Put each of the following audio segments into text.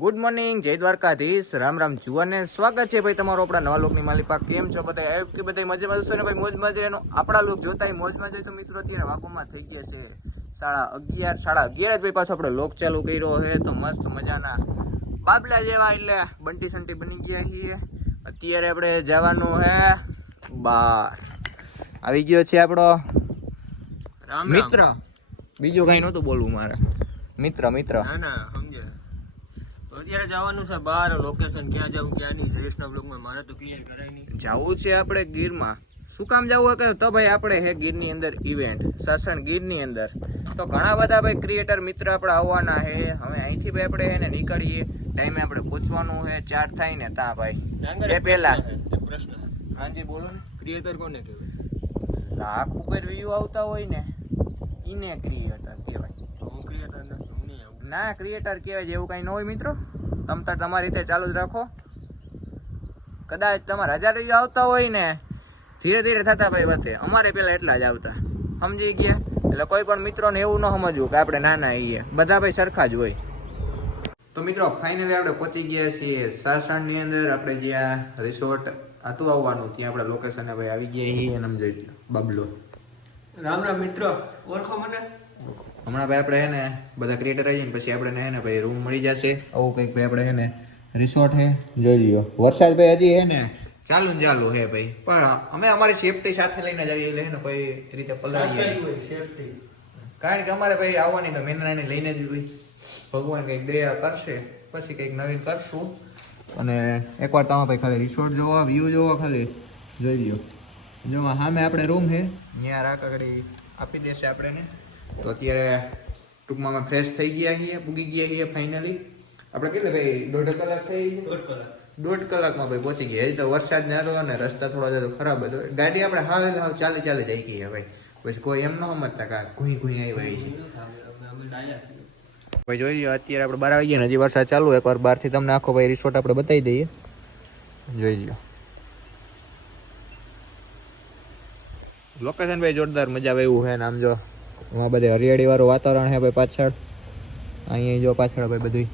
Good morning જય દ્વારકાધીશ રામ રામ જુવાને સ્વાગત છે ભાઈ તમારો આપણા નવા લોકની માલિકા કેમ છો બધા? આઈ કે બધા મજામાં જશો ને ભાઈ મોજમાં જ રહેનો. આપણા લોક જોતા મોજમાં જાય તો મિત્રો અત્યારે વાગોમાં થઈ ગયા છે સાડા અગિયાર સાડા અગિયાર જ ભાઈ પાછો આપણે લોક ચાલુ કર્યો છે તો મસ્ત મજાના બાબલા જેવા એટલે બંટી સંટી બની ગયા છીએ. અત્યારે આપણે જવાનું હે બાર. આવી ગયો છે આપણો મિત્ર. બીજું કઈ નહોતું બોલવું મારે. મિત્ર મિત્ર. ના ના અત્યારે જવાનું છે બહાર લોકેશન ક્યાં જવું ક્યાં નહીં જયેશના બ્લોગમાં મારે તો ક્લિયર કરાય નહીં. જવું છે આપણે ગીરમાં. શું કામ જવું કે તો ભાઈ આપણે હે ગીરની અંદર ઇવેન્ટ સાસણ ગીરની અંદર. તો ઘણા બધા ભાઈ ક્રિએટર મિત્ર આપણે આવવાના હે. હવે અહીંથી ભાઈ આપણે એને નીકળીએ. ટાઈમે આપણે પહોંચવાનું હે. ચાર થાય ને તા ભાઈ. એ પહેલા. પ્રશ્ન હાજી બોલો ને. ક્રિએટર કોને કહેવાય? લાખ ઉપર વ્યૂ આવતા હોય ને ઈને ક્રિએટર કહેવાય. હું ક્રિએટર નથી ના ક્રિએટર કહેવાય એવું કઈ ન હોય મિત્રો. તમ તાર તમારી રીતે ચાલુ જ રાખો. કદાચ તમારે હજાર રૂપિયા આવતા હોય ને ધીરે ધીરે થતા ભાઈ વધે. અમારે પેલા એટલા જ આવતા. સમજી ગયા? એટલે કોઈ પણ મિત્રોને એવું ન સમજવું કે આપણે નાના આવીએ બધા ભાઈ સરખા જ હોય. તો મિત્રો ફાઇનલી આપણે પહોંચી ગયા છીએ સાસણની અંદર. આપણે જ્યાં રિસોર્ટ હતું આવવાનું ત્યાં આપણે લોકેશને ભાઈ આવી ગયા છીએ અને સમજાઈ બબલો. રામ રામ મિત્રો. ઓળખો મને? હમણાં ભાઈ આપણે હે ને બધા ક્રિએટર આવી જઈને પછી આપણે હે ને ભાઈ રૂમ મળી જશે. આવું કંઈક ભાઈ આપણે હે ને રિસોર્ટ હે જોઈ લ્યો. વરસાદ ભાઈ હજી હે ને ચાલુ ને ચાલુ હે ભાઈ. પણ અમે અમારી સેફટી સાથે લઈને જ આવીએ ને કોઈ રીતે પલળીએ સેફટી કારણ કે અમારે ભાઈ આવવાની તો મેનાને લઈને જ હોય. ભગવાન કંઈક દયા કરશે પછી કંઈક નવીન કરશું. અને એકવાર તમે ભાઈ ખાલી રિસોર્ટ જોવા વ્યૂ જોવા ખાલી જોઈ લ્યો. જો સામે આપણે રૂમ છે ત્યાં રાકાગડી આપી દેશે આપણને. તો અત્યારે ટૂંકમાં અમે ફ્રેશ થઈ ગયા છીએ પૂગી ગયા છીએ ફાઇનલી આપણે કેટલે ભાઈ દોઢ કલાક થઈ દોઢ કલાક. દોઢ કલાકમાં ભાઈ પહોંચી ગયા. હજી તો વરસાદ ના હતો અને રસ્તા થોડા જતો ખરાબ હતો. ગાડી આપણે હાવે હાવ ચાલે ચાલે જાય ગઈ ભાઈ. પછી કોઈ એમ ન સમજતા કે ઘૂઈ ઘૂઈ આવી છે. ભાઈ જોઈ લો અત્યારે આપણે બહાર આવી ગયા ને હજી વરસાદ ચાલુ એકવાર બહારથી તમને આખો ભાઈ રિસોર્ટ આપણે બતાવી દઈએ. જોઈ લો લોકેશન ભાઈ જોરદાર મજા આવે એવું છે ને આમ જો. એમાં બધે હરિયાળી વાળું વાતાવરણ છે ભાઈ પાછળ. અહીંયા જો પાછળ ભાઈ બધું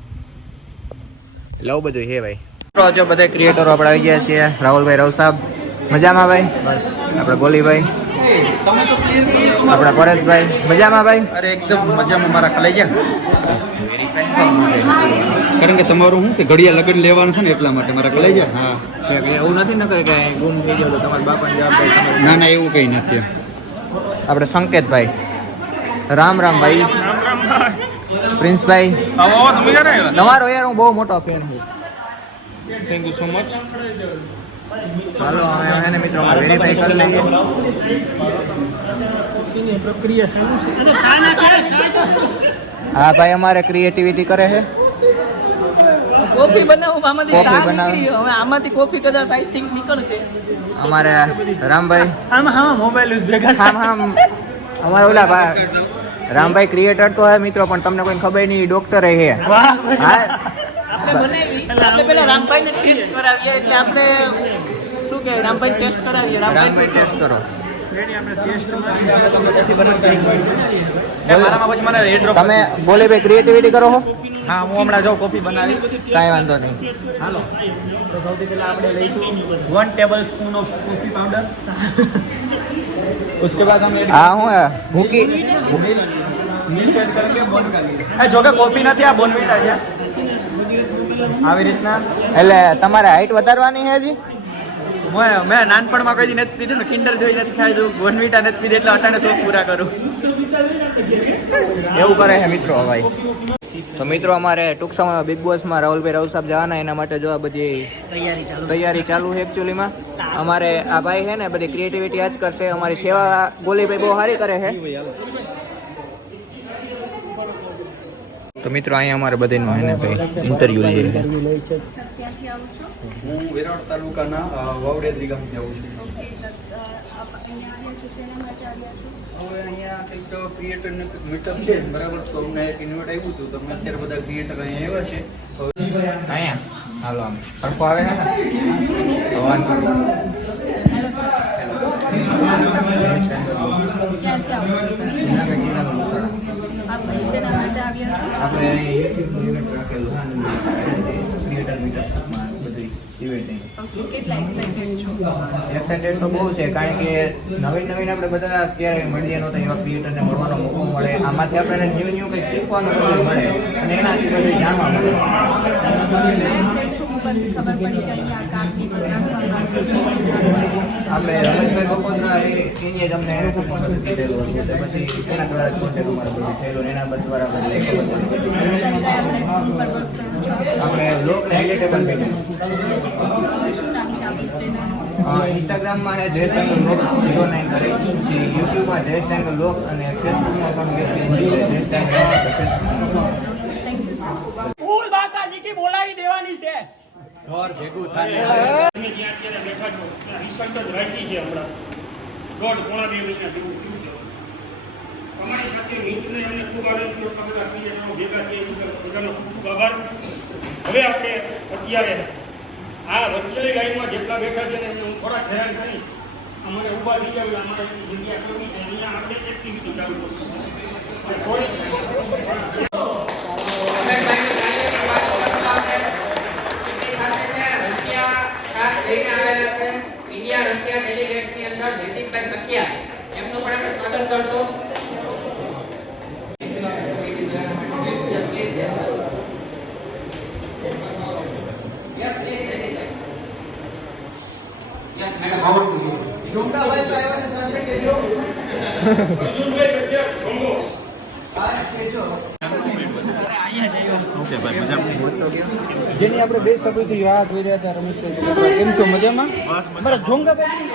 આવું બધું છે ભાઈ. જો બધા ક્રિએટરો આપણે આવી ગયા છીએ રાહુલભાઈ રાવ સાહેબ. મજામાં ભાઈ? બસ. આપણે ગોલીભાઈ. આપણા પરેશભાઈ. મજામાં ભાઈ? અરે એકદમ મજામાં મારા કલેજા કારણ કે તમારું શું કે ઘડિયા લગન લેવાનું છે ને એટલા માટે મારા કલેજા હા. એવું નથી નકર કરે કે ગુમ થઈ ગયો તો તમારા બાપાને જવાબ ના ના એવું કઈ નથી. આપણે સંકેતભાઈ. રામ રામ ભાઈ. પ્રિન્સભાઈ. તમારો યાર હું બહુ મોટો ફેન છું. થેન્ક યુ સો મચ હાલો હવે એને મિત્રો વેરીફાઈ કરી લઈએ. હા ભાઈ અમારે ક્રિએટિવિટી કરે છે. કોફી બનાવું આમાંથી કોફી હવે આમાંથી કોફી કદાચ આઈ થિંક નીકળશે. અમારે રામભાઈ. આમ હા મોબાઈલ ભેગા હામ હામ અમારે ઓલા ભાઈ રામભાઈ ક્રિએટર તો હે મિત્રો પણ તમને કોઈ ખબર નહીં ડોક્ટર હે. હા? પેલા રામભાઈને ટેસ્ટ કરાવીએ એટલે આપણે શું કે રામભાઈ ટેસ્ટ કરાવીએ રામભાઈ ટેસ્ટ કરો. મારામાં પછી મને રેડ ડ્રોપ તમે બોલે ભાઈ ક્રિએટિવિટી કરો છો હા હું હમણાં જાઉં કોફી બનાવી. કાંઈ વાંધો નહીં. હાલો. તો સૌથી પહેલાં આપણે લઈશું one tablespoon of coffee powder उसके बाद हम હા હું ભૂકી. મિક્સ જોકે કોફી નથી આ બોનવિટા છે. આવી રીતના. એટલે તમારે હાઇટ વધારવાની છે હજી? મેં નાનપણમાં કઈ નથી પીધું ને કિન્ડર જોઈ નથી ખાધું બોનવીટા નથી પીધું એટલે અટાણે શોખ પૂરા કરું. એવું કરે છે મિત્રો ભાઈ તો મિત્રો અમારે ટૂંક સમયમાં બિગ બોસમાં રાહુલભાઈ રાવ સાહેબ જવાના એના માટે જો આ બધી તૈયારી ચાલુ છે. એકચ્યુઅલીમાં અમારે આ ભાઈ છે ને બધી ક્રિએટિવિટી આજ કરશે અમારી સેવા ગોલીભાઈ બહુ સારી કરે છે. તો મિત્રો અહીંયા અમારે બધીનું છે ને ભાઈ ઇન્ટરવ્યુ લઈએ છે. હું વેરાવળ તાલુકાના વાવડેદરી ગામ જાઉં છું. ઓકે સર આપ અહીંયા આવ્યા છો શેના માટે આવ્યા છો? હવે અહીંયા કંઈક ક્રિએટર મીટઅપ છે બરાબર? તો અમને એક ઇન્વાઇટ આવ્યું હતું. તમે અત્યારે બધા ક્રિએટર અહીંયા આવ્યા છે. અહીંયા? હાલો આમ. તડકો આવે ને? તો આપણે સર ક્યાંથી આવો છો સર જૂનાગઢ જિલ્લાનો વલસાડ. આપ અહીં શેના માટે આવ્યા છો આપણે યુટ્યુબનું ઇવેન્ટ રાખેલું છે ડિબેટિંગ કેટલા એક્સાઇટેડ છો? એક્સાઇટેડ તો બહુ છે કારણ કે નવીન નવીન આપણે બધા અત્યારે મળીએ નહોતા એવા ક્રિએટરને મળવાનો મોકો મળે. આમાંથી આપણને ન્યૂ ન્યૂ કંઈક શીખવાનું મળે અને એનાથી બધું જાણવા મળે. ખબર પડી કે અહીંયા કામની આપણે રમેશભાઈ બકોત્રા એ એની મદદ કીધેલું હતું પછી એના દ્વારા કોન્ટેક્ટ અમારે બધું એના દ્વારા આપણે લોકને રિલેટેબલ ઇન્સ્ટાગ્રામમાં Jayesh tangle locks zero nine કરી. પછી યુટ્યુબમાં જયેશ ટેંગલ લોક્સ અને ફેસબુકમાં પણ જયેશ ટેંગલ ફેસબુક બોલાવી દેવાની છે. ઘર ભેગું થાય. તમે જ્યાં અત્યારે બેઠા છો રિસલ્ટ જ રાખી છે હમણાં. દોઢ પોણા બે મહિના જેવું થયું છે. તમારી સાથે મિત્રને અમને ખૂબ આનંદ થયો તમે બધા ત્રીજા જણો ભેગા થયા બધાનો ખૂબ ખૂબ આભાર. હવે આપણે અત્યારે આ વચ્ચેની લાઈનમાં જેટલા બેઠા છે ને, એમને હું થોડાક હેરાન કરીશ. અમારે ઊભા થઈ જાવ અમારે જગ્યા કરવી અહીંયા આપણે એક્ટિવિટી ચાલુ કરશું. અંદર જયદીપભાઈ એમનું પણ આપણે સ્વાગત કરશું Yes, madam, over to you. ડોંગરાભાઈ તો આવ્યા છે સાથે કેજો અર્જુનભાઈ કચ્છર ભંગો આ કેજો જેની આપણે બે સભ્યોથી રાહ જોઈ રહ્યા હતા રમેશભાઈ બરોબર. કેમ છો મજામાં મારા જોંગાભાઈ?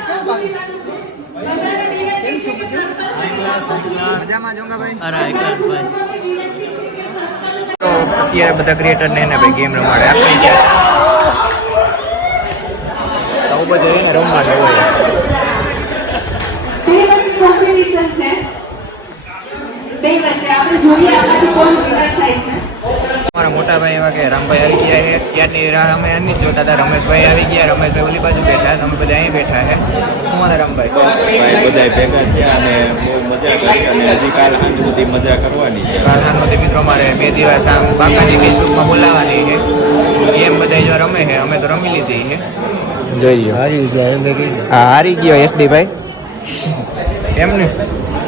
મજામાં જોંગાભાઈ અરે આકાશ તો અત્યારે બધા ક્રિએટર ને ભાઈ ગેમ રમાડે. આપી ગયા તો આવું બધું એને રમવાનું હોય. બે વચ્ચે આપણે જોઈએ આમાંથી કોણ વિનર થાય છે. અમારા મોટા ભાઈ એવા કે રામભાઈ આવી ગયા છે. ત્યારની રાહ અમે એની જ જોતા હતા. રમેશભાઈ આવી ગયા. રમેશભાઈ ઓલી બાજુ બેઠા તમે બધા અહીં બેઠા છે. હું અને રામભાઈ. ભાઈ બધા ભેગા થયા અને બહુ મજા કરી અને હજી કાલ સાંજ સુધી મજા કરવાની છે. પ્રધાનમંત્રી મિત્રો મારે બે દિવસ આમ બાકાની ફેસબુકમાં બોલાવાની છે. એમ બધા જો રમે છે. અમે તો રમી લીધી છે. જોઈ લો હારી ગયા હારી ગયો એસડી ભાઈ. એમ ને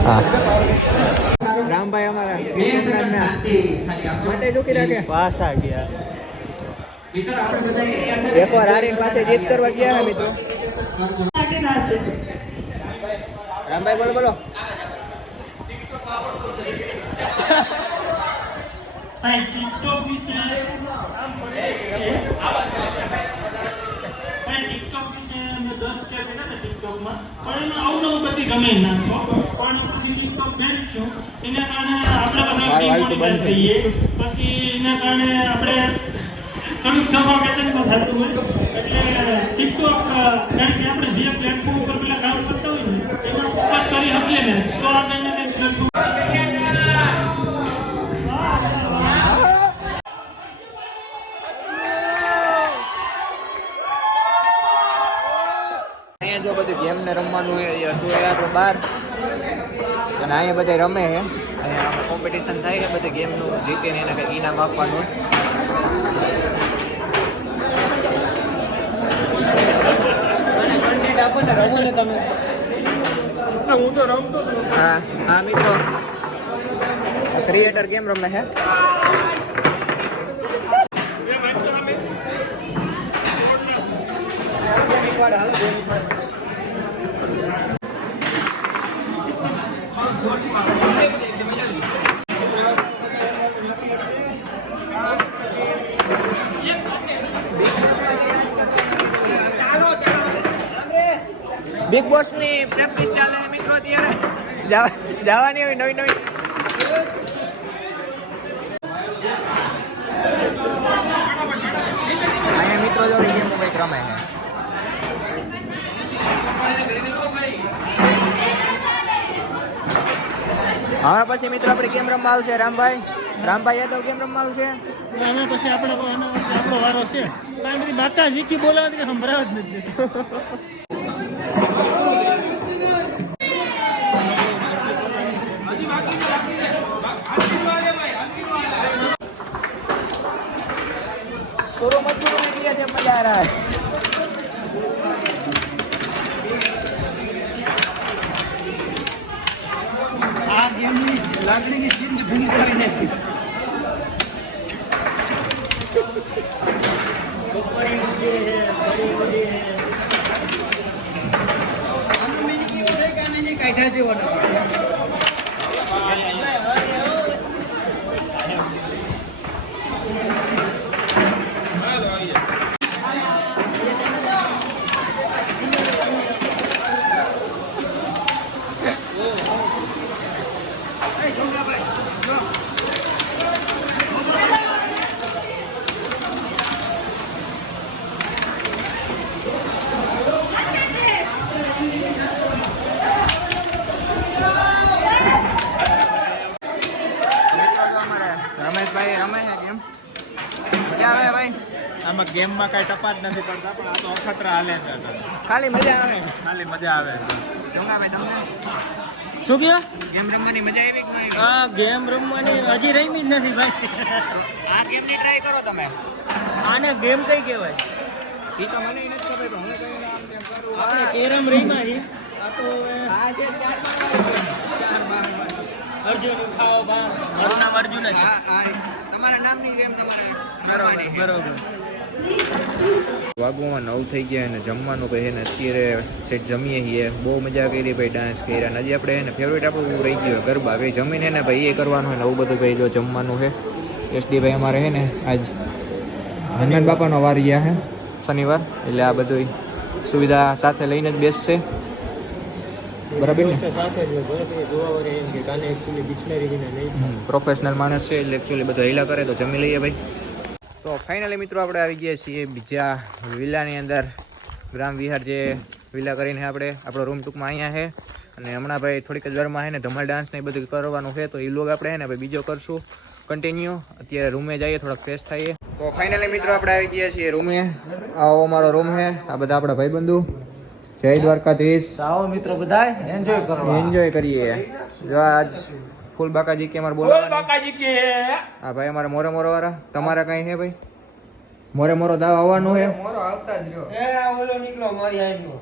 હા રામભાઈ અમારા માટે જોકી રાખે પાછા ગયા મિત્રો આપણે બધા એની અંદર એકવાર હારીને પાસે જીત કરવા ગયા ને મિત્રો. રામભાઈ બોલો બોલો. ભાઈ ટિકટોક વિશે ભાઈ ટિકટોક વિશે મેં દસ કે બેઠા હતા ટિકટોકમાં પણ એમાં આવું નવું બધી ગમે નાખો પણ પછી ટિકટોક બેન થયું એના કારણે આપણે તો બંધ થઈ પછી એના કારણે આપણે થોડુંક પણ થતું હોય. એટલે ટિકટોક કારણ કે આપણે જે પ્લેટફોર્મ ઉપર પેલા કામ કરતા હોય ને એમાં ફોકસ કરી શકીએ ને તો આગળ પ્લેટફોર્મ અહીંયા જો બધું ગેમ ને રમવાનું હોય હતું એ આપણે બહાર અને અહીંયા બધા રમે છે. અને આમાં કોમ્પિટિશન થાય છે બધી ગેમનું જીતે ને એને કંઈક ઇનામ આપવાનું. ને ને હું તો રમતો હા હા મિત્રો. ક્રિએટર ગેમ રમે છે બિગ બોસની પ્રેક્ટિસ ચાલે છે મિત્રો અત્યારે જવા- જવાની હોય નવી નવી અહીંયા મિત્રો જો ગેમ કંઈક રમે છે હવે પછી મિત્રો આપણે ગેમ રમવા આવશે. રામભાઈ રામભાઈ યાદવ ગેમ રમવા આવશે? આના પછી આપણે આપણો વારો છે. બાકા ઝીકી બોલાવે સંભળાવ જ નથી સોરો મત કરો ને મહારાજ આ ગેમની લાગણીની ચિંત ભૂલ કરી નાખી. કાઢ્યા જેવા નથી ગેમમાં કાંઈ ટપા જ નથી પડતા પણ આ તો અખતરા હાલે છે. ખાલી મજા આવે. ખાલી મજા આવે. શું કયો ગેમ રમવાની મજા આવી કે નહીં હા ગેમ રમવાની હજી રમી જ નથી ભાઈ. આ ગેમની ટ્રાય કરો તમે. આને ગેમ કઈ કહેવાય? ઈ તો મને નથી ખબર પણ હું કહીને આમ તેમ કરું. આપણે કેરમ રમ્યા હી આ તો આ છે ચાર બાર અર્જુન ખાઓ બાર મારું નામ અર્જુન છે હા આ તમારા નામની ગેમ તમારે બરોબર બરોબર. વાગવામાં નવ થઈ ગયા અને જમવાનું કહે એને અત્યારે સેટ જમીએ છીએ. બહુ મજા કરી ભાઈ ડાન્સ કર્યા અને હજી આપણે એને ફેવરેટ આપણું રહી ગયું ગરબા. ભાઈ જમીને ને ભાઈ એ કરવાનું હોય નવું બધું ભાઈ જો જમવાનું છે. એસડી ભાઈ અમારે છે ને આજ હનુમાન બાપાનો વાર ગયા છે શનિવાર, એટલે આ બધું સુવિધા સાથે લઈને જ બેસશે. બરાબર ને? પ્રોફેશનલ માણસ છે, એટલે એકચ્યુઅલી બધું હીલા કરે તો જમી લઈએ ભાઈ. તો ફાઇનલી મિત્રો આપણે આવી ગયા છીએ બીજા વિલાની અંદર. ગ્રામ વિહાર જે વિલા કરીને આપણે આપણો રૂમ ટૂંકમાં અહીંયા છે. અને હમણાં ભાઈ થોડીક જ વારમાં છે ને ધમાલ ડાન્સ ને એ બધું કરવાનું છે તો એ લોગ આપણે ને ભાઈ બીજો કરશું. કન્ટિન્યુ અત્યારે રૂમે જઈએ થોડાક ફ્રેશ થઈએ. તો ફાઇનલી મિત્રો આપણે આવી ગયા છીએ રૂમે આવો અમારો રૂમ છે. આ બધા આપણા ભાઈબંધુ. જય દ્વારકાધીશ. આવો મિત્રો બધા એન્જોય કરો એન્જોય કરીએ. જો આજ ફૂલ બાકાજી કે અમારે બોલાવવાની? બાકાજી કે. હા ભાઈ અમારે મોરે મોરો વાળા. તમારે કઈ છે ભાઈ? મોરે મોરો દાવ આવવાનો છે? મોરો આવતા જ રહ્યો. એ ઓલો નીકળો મારી આઈનો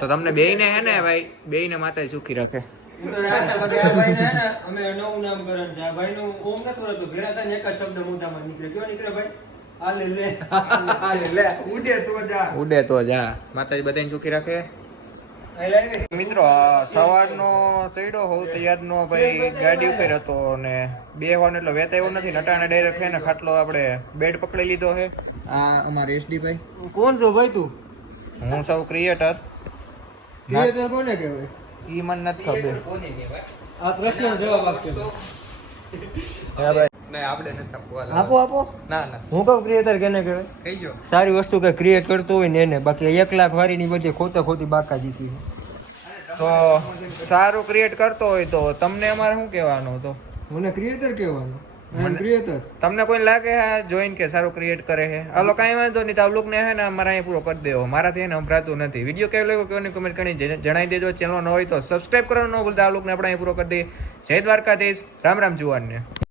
તો તમને બેયને હે ને ભાઈ? બેયને માતા સુખી રાખે. અમે નવું નામ છે. આ ભાઈનું ઓમ નથી બોલતું ઘેરા થાય એક જ શબ્દ મોઢામાં નીકળે. કયો નીકળે ભાઈ? આ લે. લે લે. ઉડે તો જા. ઉડે તો જા. માતાજી બધાને સુખી રાખે. મિત્રો આ સવારનો ચડ્યો હોઉં તૈયારનો ભાઈ ગાડી ઉપર હતો અને બે વાન એટલે વેતા એવો નથી નટાણે ડાયરેક્ટ છે ને ખાટલો આપણે બેડ પકડી લીધો છે. આ અમારે એસડી ભાઈ. કોણ છો ભાઈ તું? હું સૌ ક્રિએટર ક્રિએટર કોને કહેવાય? ઈ મને નથી ખબર. આ પ્રશ્નનો જવાબ આપશે હા ભાઈ. આપો આપો. ના ના. હું કહું ક્રિએટર કેને કહેવાય? સારી વસ્તુ કે ક્રિએટ કરતો હોય ને એને બાકી એક લાખ વારીની બધી ખોતે ખોટી બાકા જીતી તો સારું ક્રિએટ કરતો હોય તો તમને અમારે શું કહેવાનું તો મને ક્રિએટર કહેવાનું. ક્રિએટર તમને કોઈ લાગે હા જોઈન કે સારું ક્રિએટ કરે છે? હાલો કાંઈ વાંધો નહીં તો આ લોકને હે ને અમારા અહીં પૂરો કરી દેવો. મારાથી એને સંભળાતું નથી. વીડિયો કેવો લાગ્યો કેવો કમેન્ટ કરીને જણાવી દેજો. ચેનલ ન હોય તો સબસ્ક્રાઇબ કરવાનું ન ભૂલતા. આ લોકને આપણે અહીં પૂરો કરી દઈએ. જય દ્વારકાધીશ. રામ રામ જુવાનને.